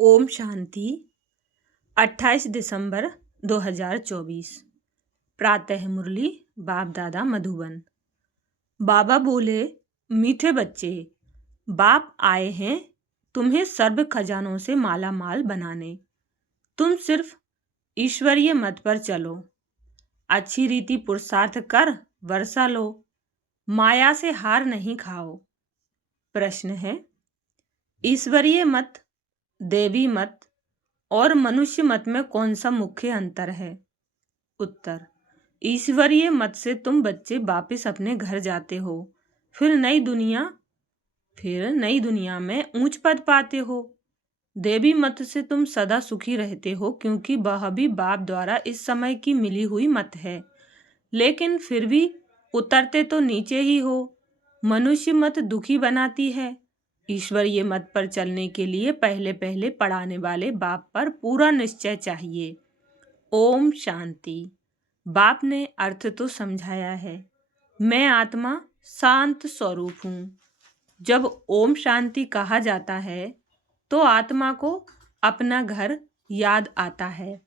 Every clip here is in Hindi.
ओम शांति। 28 दिसंबर 2024। प्रातः मुरली बाप दादा मधुबन। बाबा बोले, मीठे बच्चे, बाप आए हैं तुम्हें सर्व खजानों से माला माल बनाने। तुम सिर्फ ईश्वरीय मत पर चलो, अच्छी रीति पुरुषार्थ कर वर्षा लो, माया से हार नहीं खाओ। प्रश्न है, ईश्वरीय मत, देवी मत और मनुष्य मत में कौन सा मुख्य अंतर है? उत्तर, ईश्वरीय मत से तुम बच्चे वापस अपने घर जाते हो, फिर नई दुनिया में ऊंच पद पाते हो। देवी मत से तुम सदा सुखी रहते हो, क्योंकि वह भी बाप द्वारा इस समय की मिली हुई मत है, लेकिन फिर भी उतरते तो नीचे ही हो। मनुष्य मत दुखी बनाती है। ईश्वरीय मत पर चलने के लिए पहले पहले पढ़ाने वाले बाप पर पूरा निश्चय चाहिए। ओम शांति। बाप ने अर्थ तो समझाया है। मैं आत्मा शांत स्वरूप हूँ। जब ओम शांति कहा जाता है तो आत्मा को अपना घर याद आता है।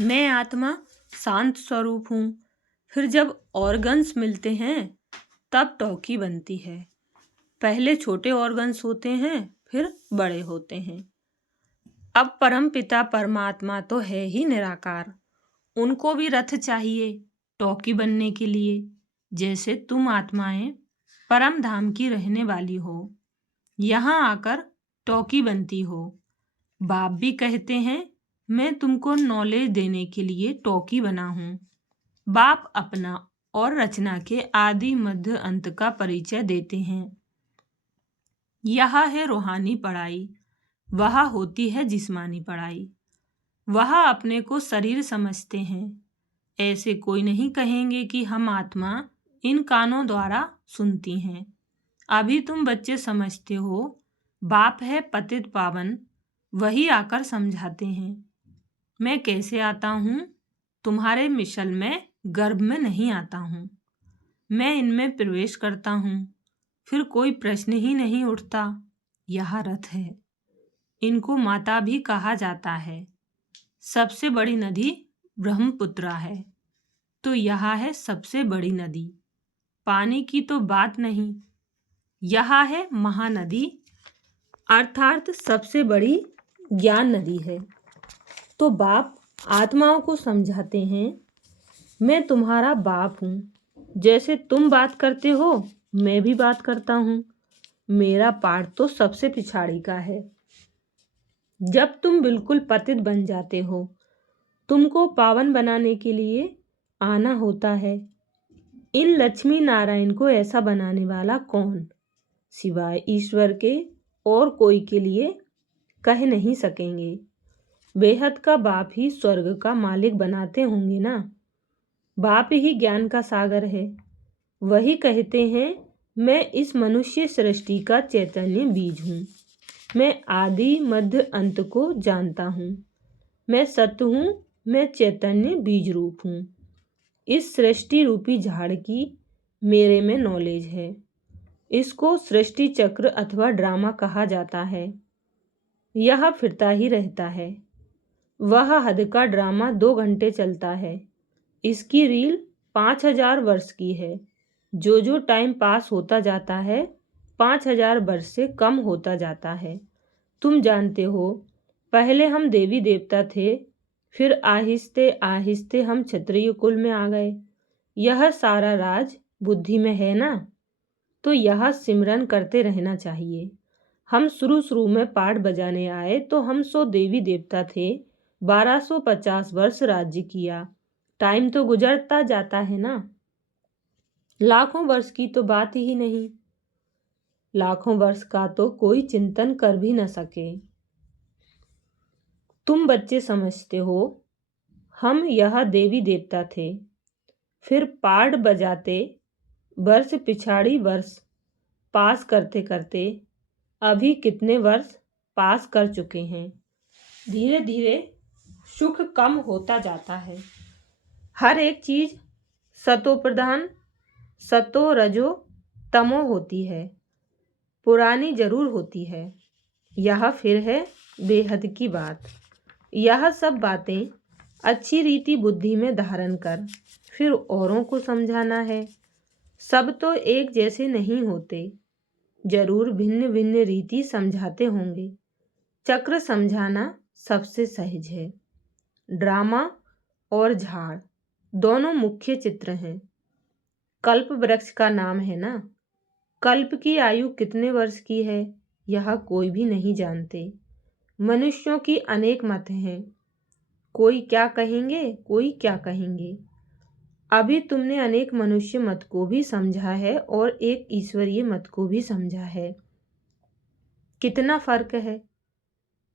मैं आत्मा शांत स्वरूप हूँ। फिर जब ऑर्गन्स मिलते हैं तब टॉकी बनती है। पहले छोटे ऑर्गन्स होते हैं, फिर बड़े होते हैं। अब परम पिता परमात्मा तो है ही निराकार, उनको भी रथ चाहिए टॉकी बनने के लिए। जैसे तुम आत्माएं परम धाम की रहने वाली हो, यहाँ आकर टॉकी बनती हो। बाप भी कहते हैं, मैं तुमको नॉलेज देने के लिए टॉकी बना हूँ। बाप अपना और रचना के आदि मध्य अंत का परिचय देते हैं। यह है रूहानी पढ़ाई, वह होती है जिस्मानी पढ़ाई। वह अपने को शरीर समझते हैं। ऐसे कोई नहीं कहेंगे कि हम आत्मा इन कानों द्वारा सुनती हैं। अभी तुम बच्चे समझते हो बाप है पतित पावन, वही आकर समझाते हैं। मैं कैसे आता हूँ? तुम्हारे मिशल में गर्भ में नहीं आता हूँ, मैं इनमें प्रवेश करता हूँ, फिर कोई प्रश्न ही नहीं उठता। यह रथ है। इनको माता भी कहा जाता है। सबसे बड़ी नदी ब्रह्मपुत्रा है, तो यह है सबसे बड़ी नदी। पानी की तो बात नहीं, यह है महानदी, अर्थात सबसे बड़ी ज्ञान नदी है। तो बाप आत्माओं को समझाते हैं, मैं तुम्हारा बाप हूँ। जैसे तुम बात करते हो, मैं भी बात करता हूँ। मेरा पाठ तो सबसे पिछाड़ी का है। जब तुम बिल्कुल पतित बन जाते हो, तुमको पावन बनाने के लिए आना होता है। इन लक्ष्मी नारायण को ऐसा बनाने वाला कौन, सिवाय ईश्वर के और कोई के लिए कह नहीं सकेंगे। बेहद का बाप ही स्वर्ग का मालिक बनाते होंगे ना। बाप ही ज्ञान का सागर है। वही कहते हैं, मैं इस मनुष्य सृष्टि का चैतन्य बीज हूँ। मैं आदि मध्य अंत को जानता हूँ। मैं सत्य हूँ, मैं चैतन्य बीज रूप हूँ। इस सृष्टि रूपी झाड़ की मेरे में नॉलेज है। इसको सृष्टि चक्र अथवा ड्रामा कहा जाता है। यह फिरता ही रहता है। वह हद का ड्रामा 2 घंटे चलता है। इसकी रील 5000 वर्ष की है। जो जो टाइम पास होता जाता है 5000 वर्ष से कम होता जाता है। तुम जानते हो, पहले हम देवी देवता थे, फिर आहिस्ते आहिस्ते हम क्षत्रिय कुल में आ गए। यह सारा राज बुद्धि में है ना, तो यह सिमरन करते रहना चाहिए। हम शुरू में पाठ बजाने आए तो हम 100 देवी देवता थे, 1250 वर्ष राज्य किया। टाइम तो गुजरता जाता है ना। लाखों वर्ष की तो बात ही नहीं। लाखों वर्ष का तो कोई चिंतन कर भी न सके। तुम बच्चे समझते हो, हम यह देवी देवता थे, फिर पाठ बजाते वर्ष पिछाड़ी वर्ष पास करते करते अभी कितने वर्ष पास कर चुके हैं। धीरे धीरे सुख कम होता जाता है। हर एक चीज सतो प्रधान, सतो रजो तमो होती है। पुरानी जरूर होती है। यह फिर है बेहद की बात। यह सब बातें अच्छी रीति बुद्धि में धारण कर फिर औरों को समझाना है। सब तो एक जैसे नहीं होते, जरूर भिन्न भिन्न रीति समझाते होंगे। चक्र समझाना सबसे सहज है। ड्रामा और झाड़ दोनों मुख्य चित्र हैं। कल्प वृक्ष का नाम है ना। कल्प की आयु कितने वर्ष की है यह कोई भी नहीं जानते। मनुष्यों की अनेक मत हैं, कोई क्या कहेंगे कोई क्या कहेंगे। अभी तुमने अनेक मनुष्य मत को भी समझा है और एक ईश्वरीय मत को भी समझा है। कितना फर्क है।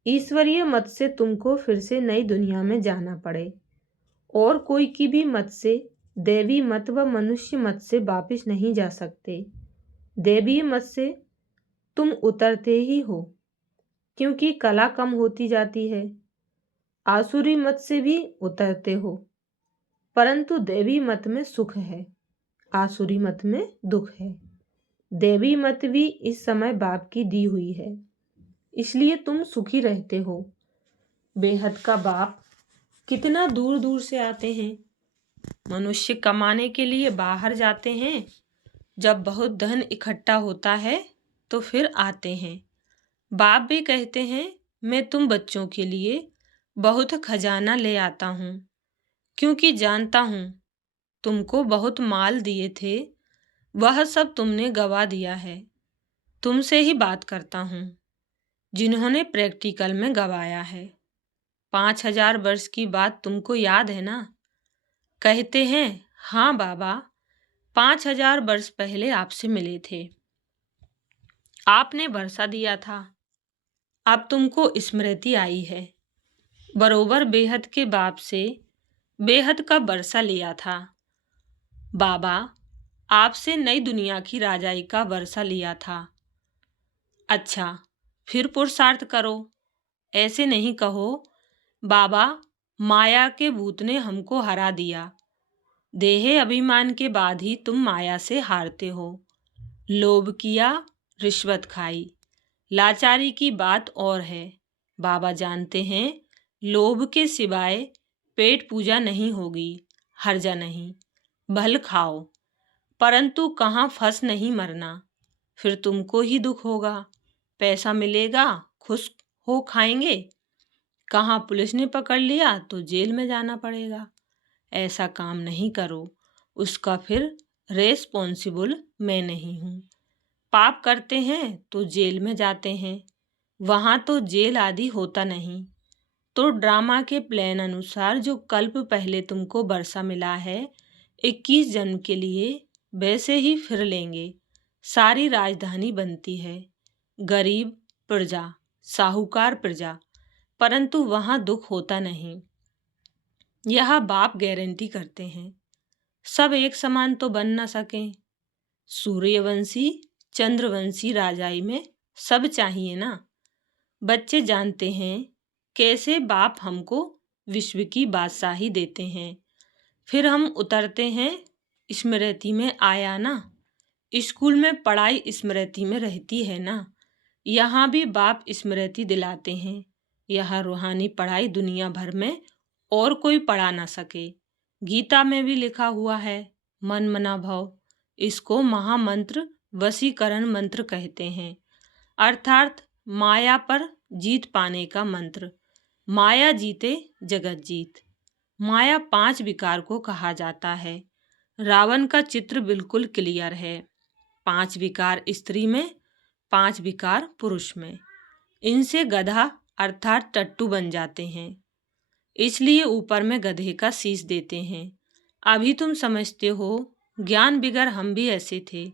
ईश्वरीय मत से तुमको फिर से नई दुनिया में जाना पड़े और कोई की भी मत से, देवी मत व मनुष्य मत से वापिस नहीं जा सकते। देवी मत से तुम उतरते ही हो क्योंकि कला कम होती जाती है। आसुरी मत से भी उतरते हो, परंतु देवी मत में सुख है, आसुरी मत में दुख है। देवी मत भी इस समय बाप की दी हुई है, इसलिए तुम सुखी रहते हो। बेहद का बाप कितना दूर दूर से आते हैं। मनुष्य कमाने के लिए बाहर जाते हैं, जब बहुत धन इकट्ठा होता है तो फिर आते हैं। बाप भी कहते हैं मैं तुम बच्चों के लिए बहुत खजाना ले आता हूँ, क्योंकि जानता हूँ तुमको बहुत माल दिए थे, वह सब तुमने गवा दिया है। तुमसे ही बात करता हूँ जिन्होंने प्रैक्टिकल में गवाया है। 5000 वर्ष की बात तुमको याद है ना। कहते हैं हाँ बाबा, 5000 वर्ष पहले आपसे मिले थे, आपने वर्षा दिया था। अब तुमको स्मृति आई है। बरोबर बेहद के बाप से बेहद का वर्षा लिया था। बाबा आपसे नई दुनिया की राजाई का वर्षा लिया था। अच्छा, फिर पुरुषार्थ करो। ऐसे नहीं कहो बाबा माया के भूत ने हमको हरा दिया। देह अभिमान के बाद ही तुम माया से हारते हो। लोभ किया, रिश्वत खाई, लाचारी की बात और है। बाबा जानते हैं लोभ के सिवाय पेट पूजा नहीं होगी। हर्जा नहीं, भल खाओ, परंतु कहाँ फंस नहीं मरना, फिर तुमको ही दुख होगा। पैसा मिलेगा, खुश हो खाएंगे, कहाँ पुलिस ने पकड़ लिया तो जेल में जाना पड़ेगा। ऐसा काम नहीं करो, उसका फिर रेस्पॉन्सिबल मैं नहीं हूँ। पाप करते हैं तो जेल में जाते हैं, वहाँ तो जेल आदि होता नहीं। तो ड्रामा के प्लान अनुसार जो कल्प पहले तुमको वर्षा मिला है 21 जन्म के लिए, वैसे ही फिर लेंगे। सारी राजधानी बनती है, गरीब प्रजा, साहूकार प्रजा, परंतु वहाँ दुख होता नहीं। यह बाप गारंटी करते हैं। सब एक समान तो बन न सकें। सूर्यवंशी चंद्रवंशी राजाई में सब चाहिए ना। बच्चे जानते हैं कैसे बाप हमको विश्व की बादशाही देते हैं। फिर हम उतरते हैं, स्मृति में आया ना। स्कूल में पढ़ाई स्मृति में रहती है ना, यहाँ भी बाप स्मृति दिलाते हैं। यह रूहानी पढ़ाई दुनिया भर में और कोई पढ़ा ना सके। गीता में भी लिखा हुआ है मन मना भव। इसको महामंत्र वशीकरण मंत्र कहते हैं, अर्थात माया पर जीत पाने का मंत्र। माया जीते जगत जीत। माया 5 विकार को कहा जाता है। रावण का चित्र बिल्कुल क्लियर है। 5 विकार स्त्री में, 5 विकार पुरुष में। इनसे गधा अर्थात टट्टू बन जाते हैं, इसलिए ऊपर में गधे का शीश देते हैं। अभी तुम समझते हो, ज्ञान बिगर हम भी ऐसे थे।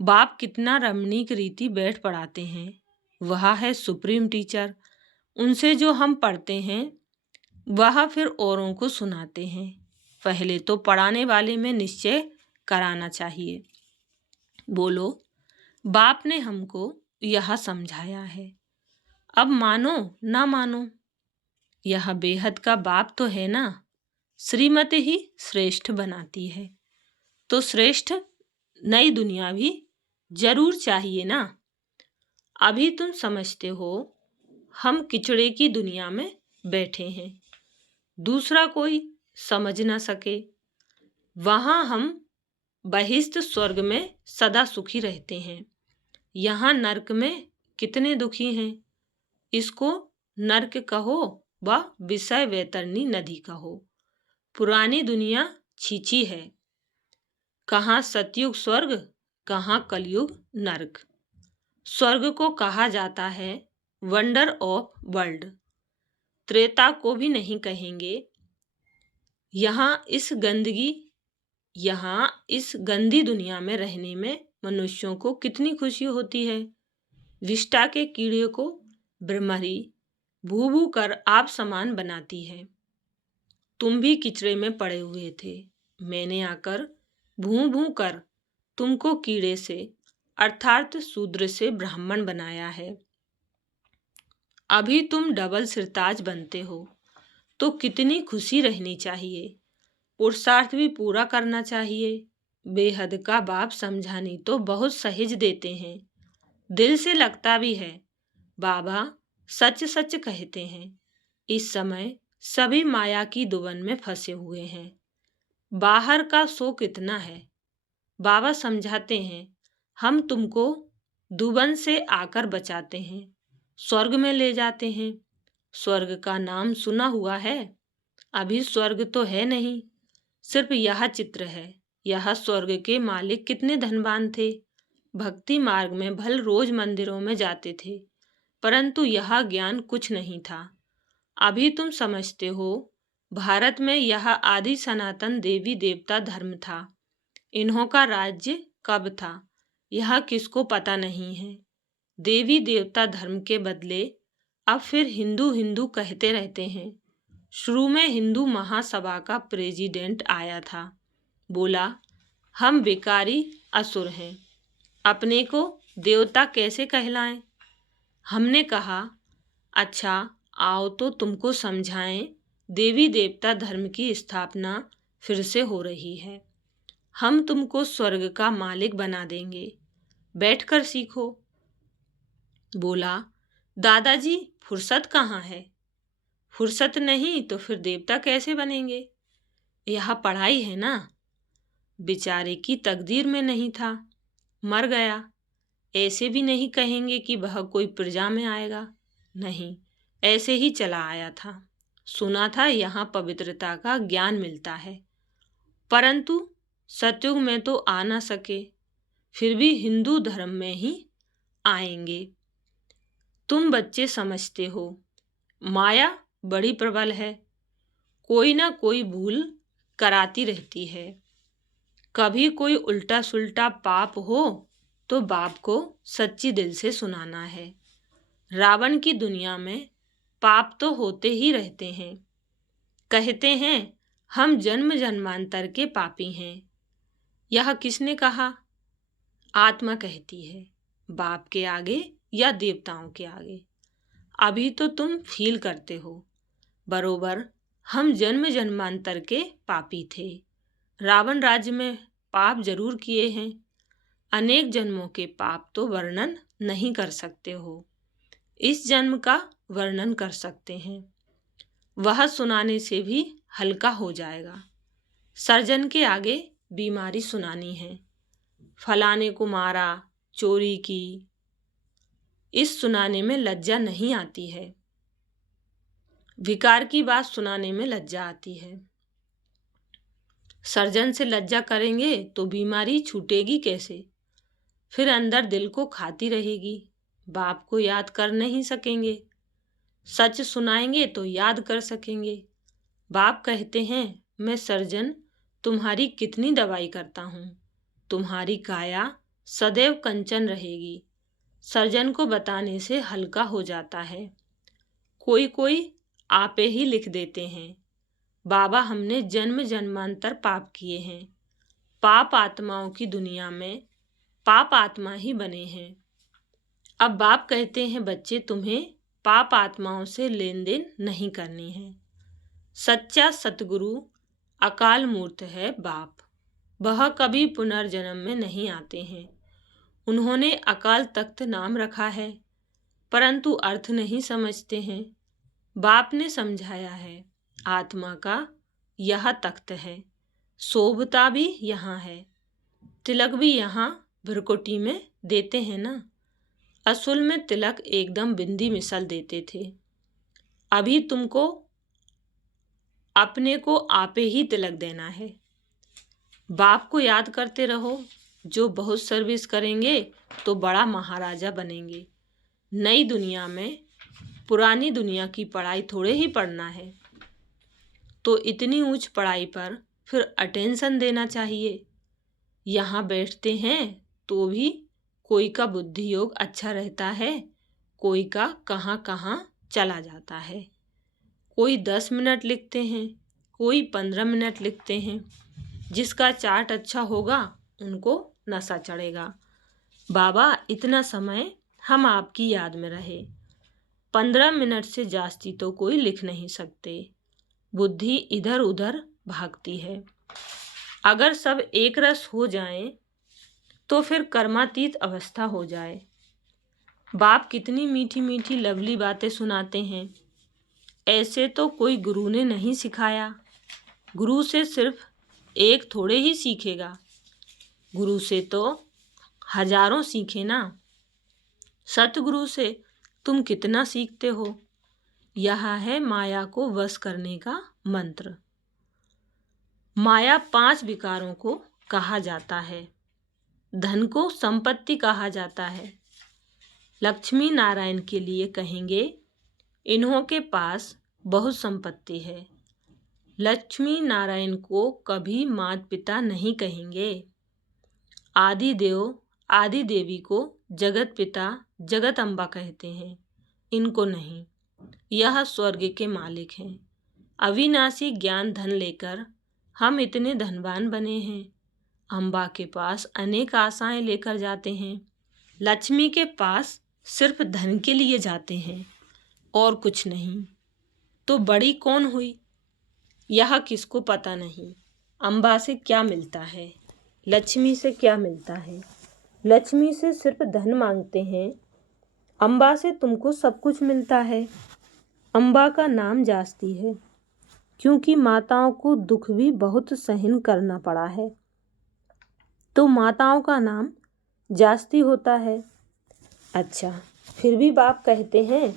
बाप कितना रमणीक रीति बैठ पढ़ाते हैं। वह है सुप्रीम टीचर। उनसे जो हम पढ़ते हैं वह फिर औरों को सुनाते हैं। पहले तो पढ़ाने वाले में निश्चय कराना चाहिए। बोलो, बाप ने हमको यह समझाया है, अब मानो ना मानो। यह बेहद का बाप तो है ना। श्रीमती ही श्रेष्ठ बनाती है, तो श्रेष्ठ नई दुनिया भी जरूर चाहिए ना। अभी तुम समझते हो हम किचड़े की दुनिया में बैठे हैं, दूसरा कोई समझ ना सके। वहां हम बहिष्ट स्वर्ग में सदा सुखी रहते हैं, यहाँ नरक में कितने दुखी हैं। इसको नरक कहो व विषय वैतरणी नदी कहो, पुरानी दुनिया छीछी है। कहाँ सतयुग स्वर्ग, कहाँ कलयुग नरक। स्वर्ग को कहा जाता है वंडर ऑफ वर्ल्ड, त्रेता को भी नहीं कहेंगे। यहाँ इस गंदी दुनिया में रहने में मनुष्यों को कितनी खुशी होती है। विष्टा के कीड़े को ब्रह्मरी भू भू कर आप समान बनाती है। तुम भी किचड़े में पड़े हुए थे, मैंने आकर भू भू कर तुमको कीड़े से अर्थात शूद्र से ब्राह्मण बनाया है। अभी तुम डबल सिरताज बनते हो तो कितनी खुशी रहनी चाहिए, पुरुषार्थ भी पूरा करना चाहिए। बेहद का बाप समझानी तो बहुत सहज देते हैं, दिल से लगता भी है। बाबा सच सच कहते हैं, इस समय सभी माया की दुबन में फंसे हुए हैं। बाहर का शोक इतना है। बाबा समझाते हैं, हम तुमको दुबन से आकर बचाते हैं, स्वर्ग में ले जाते हैं। स्वर्ग का नाम सुना हुआ है, अभी स्वर्ग तो है नहीं, सिर्फ यह चित्र है। यह स्वर्ग के मालिक कितने धनवान थे, भक्ति मार्ग में भल रोज मंदिरों में जाते थे, परंतु यह ज्ञान कुछ नहीं था। अभी तुम समझते हो, भारत में यह आदि सनातन देवी देवता धर्म था। इन्हों का राज्य कब था यह किसको पता नहीं है। देवी देवता धर्म के बदले अब फिर हिंदू हिंदू कहते रहते हैं। शुरू में हिंदू महासभा का प्रेसिडेंट आया था, बोला हम विकारी असुर हैं, अपने को देवता कैसे कहलाएं। हमने कहा अच्छा आओ तो तुमको समझाएं, देवी देवता धर्म की स्थापना फिर से हो रही है। हम तुमको स्वर्ग का मालिक बना देंगे, बैठकर सीखो। बोला दादाजी फुर्सत कहाँ है, फुर्सत नहीं तो फिर देवता कैसे बनेंगे, यह पढ़ाई है ना। बेचारे की तकदीर में नहीं था, मर गया। ऐसे भी नहीं कहेंगे कि वह कोई प्रजा में आएगा, नहीं, ऐसे ही चला आया था। सुना था यहाँ पवित्रता का ज्ञान मिलता है, परंतु सतयुग में तो आ ना सके, फिर भी हिंदू धर्म में ही आएंगे। तुम बच्चे समझते हो, माया बड़ी प्रबल है, कोई ना कोई भूल कराती रहती है। कभी कोई उल्टा सुल्टा पाप हो तो बाप को सच्ची दिल से सुनाना है। रावण की दुनिया में पाप तो होते ही रहते हैं, कहते हैं हम जन्म जन्मांतर के पापी हैं। यह किसने कहा, आत्मा कहती है, बाप के आगे या देवताओं के आगे। अभी तो तुम फील करते हो, बरोबर हम जन्म जन्मांतर के पापी थे। रावण राज्य में पाप जरूर किए हैं, अनेक जन्मों के पाप तो वर्णन नहीं कर सकते हो, इस जन्म का वर्णन कर सकते हैं, वह सुनाने से भी हल्का हो जाएगा। सर्जन के आगे बीमारी सुनानी है, फलाने को मारा, चोरी की, इस सुनाने में लज्जा नहीं आती है। विकार की बात सुनाने में लज्जा आती है। सर्जन से लज्जा करेंगे तो बीमारी छूटेगी कैसे, फिर अंदर दिल को खाती रहेगी, बाप को याद कर नहीं सकेंगे। सच सुनाएंगे तो याद कर सकेंगे। बाप कहते हैं मैं सर्जन तुम्हारी कितनी दवाई करता हूँ, तुम्हारी काया सदैव कंचन रहेगी। सर्जन को बताने से हल्का हो जाता है। कोई कोई आपे ही लिख देते हैं, बाबा हमने जन्म जन्मांतर पाप किए हैं, पाप आत्माओं की दुनिया में पाप आत्मा ही बने हैं। अब बाप कहते हैं बच्चे तुम्हें पाप आत्माओं से लेन देन नहीं करनी है। सच्चा सतगुरु अकाल मूर्त है बाप, वह कभी पुनर्जन्म में नहीं आते हैं। उन्होंने अकाल तख्त नाम रखा है, परंतु अर्थ नहीं समझते हैं। बाप ने समझाया है, आत्मा का यह तख्त है, शोभता भी यहाँ है, तिलक भी यहाँ भ्रुकुटी में देते हैं ना। असल में तिलक एकदम बिंदी मिसल देते थे। अभी तुमको अपने को आपे ही तिलक देना है। बाप को याद करते रहो, जो बहुत सर्विस करेंगे तो बड़ा महाराजा बनेंगे। नई दुनिया में पुरानी दुनिया की पढ़ाई थोड़े ही पढ़ना है, तो इतनी ऊंच पढ़ाई पर फिर अटेंशन देना चाहिए। यहाँ बैठते हैं तो भी कोई का बुद्धि योग अच्छा रहता है, कोई का कहाँ कहाँ चला जाता है। कोई 10 मिनट लिखते हैं, कोई 15 मिनट लिखते हैं। जिसका चार्ट अच्छा होगा उनको नशा चढ़ेगा। बाबा, इतना समय हम आपकी याद में रहे, 15 मिनट से जास्ती तो कोई लिख नहीं सकते। बुद्धि इधर उधर भागती है। अगर सब एक रस हो जाएं तो फिर कर्मातीत अवस्था हो जाए। बाप कितनी मीठी मीठी लवली बातें सुनाते हैं। ऐसे तो कोई गुरु ने नहीं सिखाया। गुरु से सिर्फ एक थोड़े ही सीखेगा, गुरु से तो हजारों सीखे ना। सतगुरु से तुम कितना सीखते हो? यह है माया को वश करने का मंत्र। माया 5 विकारों को कहा जाता है। धन को संपत्ति कहा जाता है। लक्ष्मी नारायण के लिए कहेंगे, इन्हों के पास बहुत संपत्ति है। लक्ष्मी नारायण को कभी माता पिता नहीं कहेंगे। आदि देव आदि देवी को जगत पिता जगत अम्बा कहते हैं, इनको नहीं। यह स्वर्ग के मालिक हैं। अविनाशी ज्ञान धन लेकर हम इतने धनवान बने हैं। अम्बा के पास अनेक आशाएं लेकर जाते हैं। लक्ष्मी के पास सिर्फ धन के लिए जाते हैं और कुछ नहीं। तो बड़ी कौन हुई, यह किसको पता नहीं। अम्बा से क्या मिलता है, लक्ष्मी से क्या मिलता है। लक्ष्मी से सिर्फ धन मांगते हैं, अम्बा से तुमको सब कुछ मिलता है। अम्बा का नाम जास्ती है क्योंकि माताओं को दुख भी बहुत सहन करना पड़ा है, तो माताओं का नाम जास्ती होता है। अच्छा, फिर भी बाप कहते हैं,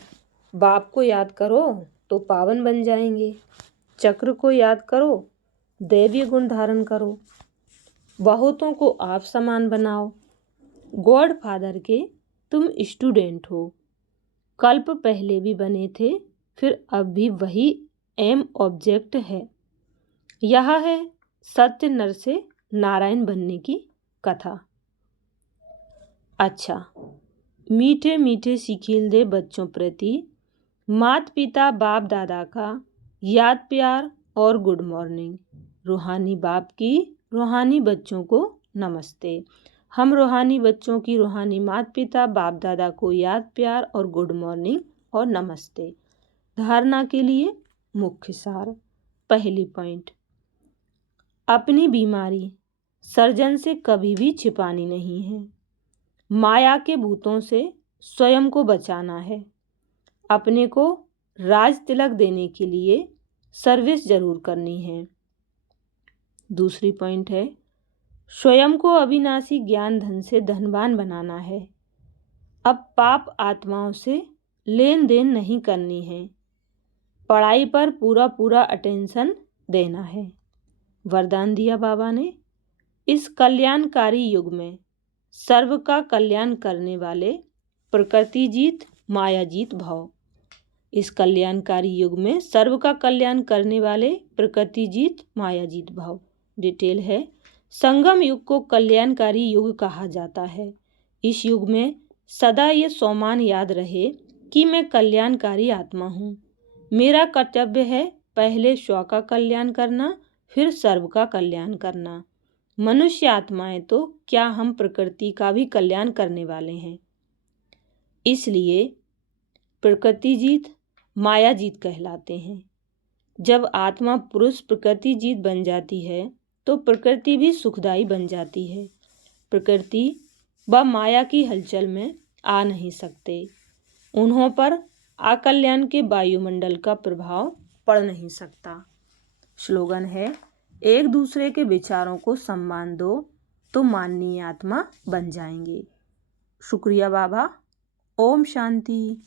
बाप को याद करो तो पावन बन जाएंगे। चक्र को याद करो, दैवीय गुण धारण करो, बहुतों को आप समान बनाओ। गॉड फादर के तुम स्टूडेंट हो। कल्प पहले भी बने थे, फिर अब भी वही एम ऑब्जेक्ट है। यह है सत्य नर से नारायण बनने की कथा। अच्छा, मीठे मीठे सिखिलदे बच्चों प्रति माता पिता बाप दादा का याद प्यार और गुड मॉर्निंग। रूहानी बाप की रूहानी बच्चों को नमस्ते। हम रूहानी बच्चों की रूहानी माता पिता बाप दादा को याद प्यार और गुड मॉर्निंग और नमस्ते। धारणा के लिए मुख्य सार। पहली पॉइंट, अपनी बीमारी सर्जन से कभी भी छिपानी नहीं है। माया के भूतों से स्वयं को बचाना है। अपने को राज तिलक देने के लिए सर्विस जरूर करनी है। दूसरी पॉइंट है, स्वयं को अविनाशी ज्ञान धन से धनवान बनाना है। अब पाप आत्माओं से लेन देन नहीं करनी है। पढ़ाई पर पूरा पूरा अटेंशन देना है। वरदान दिया बाबा ने, इस कल्याणकारी युग में सर्व का कल्याण करने वाले प्रकृति जीत माया जीत भव। इस कल्याणकारी युग में सर्व का कल्याण करने वाले प्रकृति जीत माया जीत भव। डिटेल है, संगम युग को कल्याणकारी युग कहा जाता है। इस युग में सदा ये सोमान याद रहे कि मैं कल्याणकारी आत्मा हूँ। मेरा कर्तव्य है पहले स्व का कल्याण करना, फिर सर्व का कल्याण करना। मनुष्य आत्माएं तो क्या, हम प्रकृति का भी कल्याण करने वाले हैं। इसलिए प्रकृति जीत माया जीत कहलाते हैं। जब आत्मा पुरुष प्रकृति जीत बन जाती है तो प्रकृति भी सुखदायी बन जाती है। प्रकृति व माया की हलचल में आ नहीं सकते। उन्हों पर अकल्याण के वायुमंडल का प्रभाव पड़ नहीं सकता। स्लोगन है, एक दूसरे के विचारों को सम्मान दो तो माननीय आत्मा बन जाएंगे। शुक्रिया बाबा। ओम शांति।